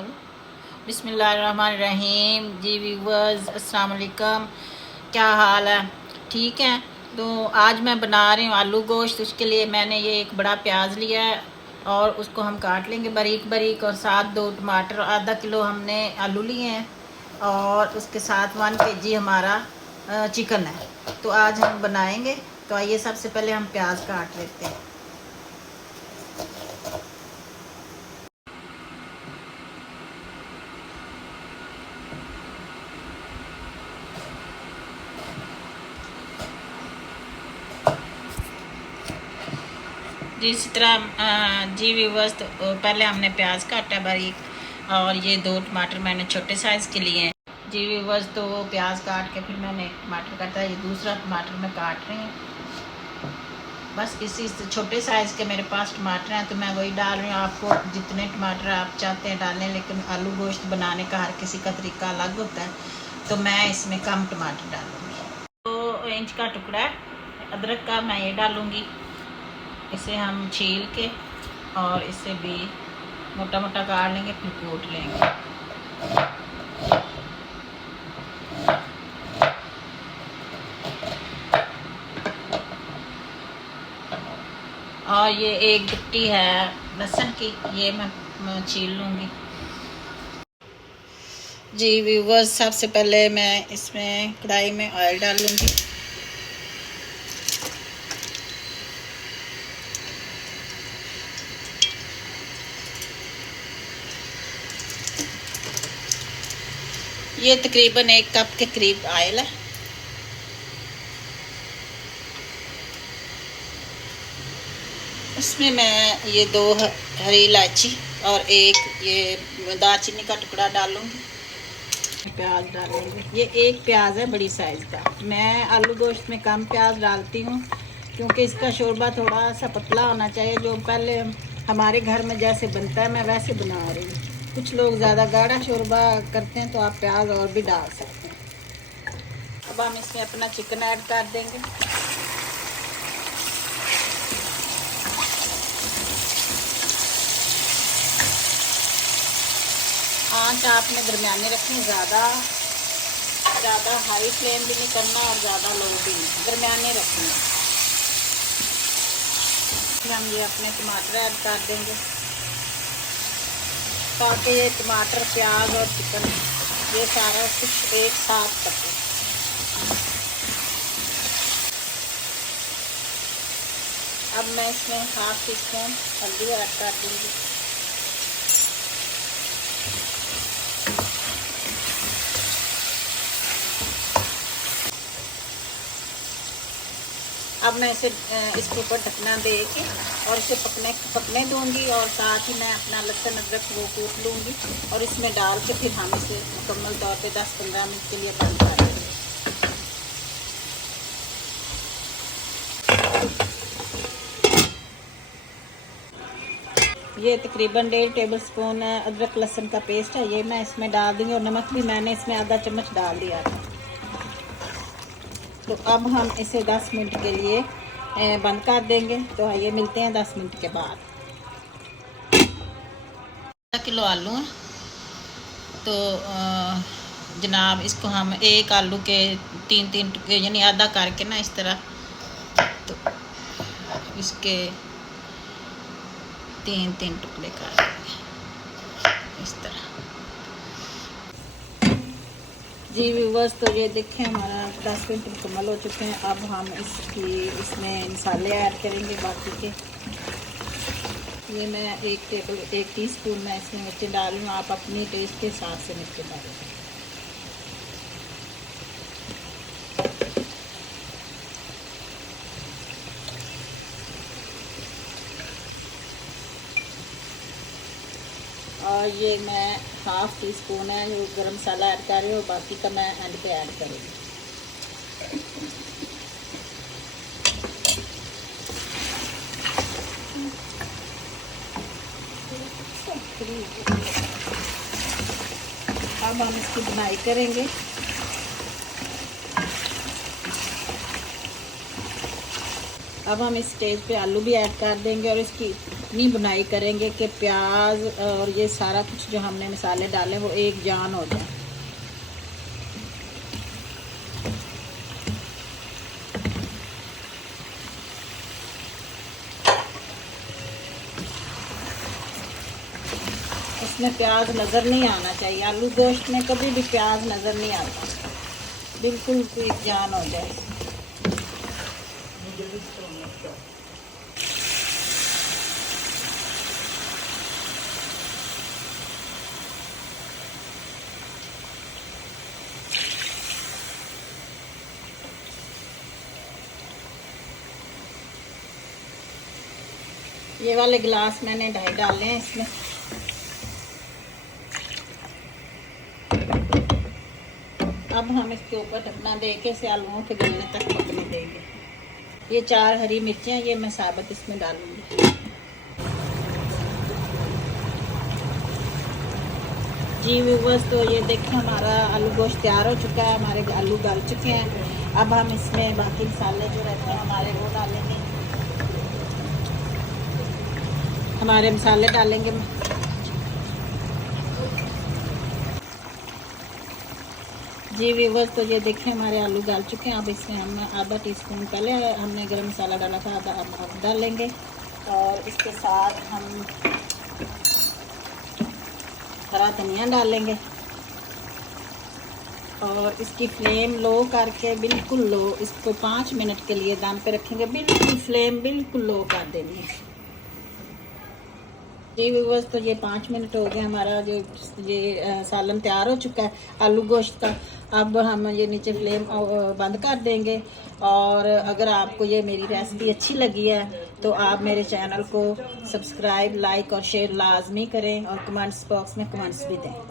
बोलो। बिस्मिल्लाहिर्रहमानिर्रहीम। जी व्यूवर्स, अस्सलाम वालेकुम। क्या हाल है? ठीक है। तो आज मैं बना रही हूँ आलू गोश्त। उसके लिए मैंने ये एक बड़ा प्याज लिया है और उसको हम काट लेंगे बारीक बारीक, और साथ 2 टमाटर, आधा किलो हमने आलू लिए हैं, और उसके साथ 1 kg हमारा चिकन है। तो आज हम बनाएंगे। तो आइए सबसे पहले हम प्याज काट लेते हैं। जी इसी तरह जी व्यूवर्स, तो पहले हमने प्याज काटा बारीक, और ये 2 टमाटर मैंने छोटे साइज़ के लिए हैं। जी व्यूवर्स, तो वो प्याज काट के फिर मैंने टमाटर काटा। ये दूसरा टमाटर मैं काट रही हूँ। बस इसी छोटे साइज़ के मेरे पास टमाटर हैं, तो मैं वही डाल रही हूँ। आपको जितने टमाटर आप चाहते हैं डालें, लेकिन आलू गोश्त बनाने का हर किसी का तरीका अलग होता है, तो मैं इसमें कम टमाटर डालूँगी। 2 इंच का टुकड़ा अदरक का मैं ये डालूँगी। इसे हम छील के और इसे भी मोटा मोटा काट लेंगे, फिर कूट लेंगे। और ये एक गिट्टी है लहसुन की, ये मैं छील लूँगी। जी व्यूवर्स, सबसे पहले मैं इसमें कढ़ाई में ऑयल डाल लूँगी। ये तकरीबन 1 कप के करीब ऑयल है। इसमें मैं ये 2 हरी इलायची और एक ये दालचीनी का टुकड़ा डालूंगी। प्याज डालूंगी। ये एक प्याज है बड़ी साइज़ का। मैं आलू गोश्त में कम प्याज डालती हूँ, क्योंकि इसका शोरबा थोड़ा सा पतला होना चाहिए। जो पहले हमारे घर में जैसे बनता है मैं वैसे बना रही हूँ। कुछ लोग ज़्यादा गाढ़ा शोरबा करते हैं, तो आप प्याज और भी डाल सकते हैं। अब हम इसमें अपना चिकन ऐड कर देंगे। आंच आपने दरमियाने रखनी, ज़्यादा हाई फ्लेम भी नहीं करना और ज़्यादा लो भी नहीं, दरमियाने रखना। हम ये अपने टमाटर ऐड कर देंगे, ताकि ये टमाटर, प्याज और चिकन ये सारा कुछ एक साथ पके। अब मैं इसमें 1/2 टीस्पून हल्दी ऐड कर दूँगी। अब मैं इसे इसके ऊपर ढकना दे के और इसे पकने दूंगी, और साथ ही मैं अपना लहसुन अदरक वो कूट लूँगी और इसमें डाल के फिर हम इसे मुकम्मल तौर पे 10-15 मिनट के लिए बंद कर देंगे। ये तकरीबन 1.5 टेबलस्पून अदरक लहसुन का पेस्ट है, ये मैं इसमें डाल दूँगी, और नमक भी मैंने इसमें आधा चम्मच डाल दिया था। तो अब हम इसे 10 मिनट के लिए बंद कर देंगे। तो ये मिलते हैं 10 मिनट के बाद। 1 किलो आलू है, तो जनाब इसको हम एक आलू के 3-3 टुकड़े, यानी आधा करके ना इस तरह, तो इसके 3-3 टुकड़े कर देंगे इस तरह। जी व्यूवर्स, तो ये देखें हमारा 10 मिनट मुकम्मल हो चुके हैं। अब हम इसमें मसाले ऐड करेंगे बाकी के। ये मैं 1 टीस्पून मैं इसमें मिर्ची डाल रही हूँ। आप अपनी टेस्ट के हिसाब से मिर्ची डालें। और ये मैं 1/2 टीस्पून है जो गरम मसाला ऐड कर रही हूँ, बाकी का मैं एंड पे ऐड करूँगी। अब हम इसकी बुनाई करेंगे। अब हम इस स्टेज पे आलू भी ऐड कर देंगे और इसकी इतनी बुनाई करेंगे कि प्याज और ये सारा कुछ जो हमने मसाले डाले वो एक जान हो जाए। इसमें प्याज नज़र नहीं आना चाहिए, आलू गोश्त में कभी भी प्याज नज़र नहीं आता, बिल्कुल एक जान हो जाए। ये वाले गिलास मैंने 2.5 डाले हैं इसमें। अब हम इसके ऊपर ढकना दे के इसे आलूओं के गलने तक पकने देंगे। ये 4 हरी मिर्चें ये मैं साबुत इसमें डालूंगी। जी व्यूअर्स, तो ये देखिए हमारा आलू गोश्त तैयार हो चुका है, हमारे आलू गल चुके हैं। अब हम इसमें बाकी मसाले जो रहते हैं हमारे वो डालेंगे, हमारे मसाले डालेंगे। जी व्यूअर्स, तो ये देखिए हमारे आलू डाल चुके हैं। अब इसमें हम आधा टीस्पून, पहले हमने गरम मसाला डाला था, आधा अब डालेंगे। और इसके साथ हम हरा धनिया डालेंगे और इसकी फ्लेम लो करके, बिल्कुल लो, इसको 5 मिनट के लिए दम पे रखेंगे। बिल्कुल फ्लेम बिल्कुल लो कर देनी है। जी व्यूअर्स, तो ये 5 मिनट हो गए, हमारा जो ये सालन तैयार हो चुका है आलू गोश्त का। अब हम ये नीचे फ्लेम बंद कर देंगे। और अगर आपको ये मेरी रेसिपी अच्छी लगी है तो आप मेरे चैनल को सब्सक्राइब, लाइक और शेयर लाजमी करें और कमेंट्स बॉक्स में कमेंट्स भी दें।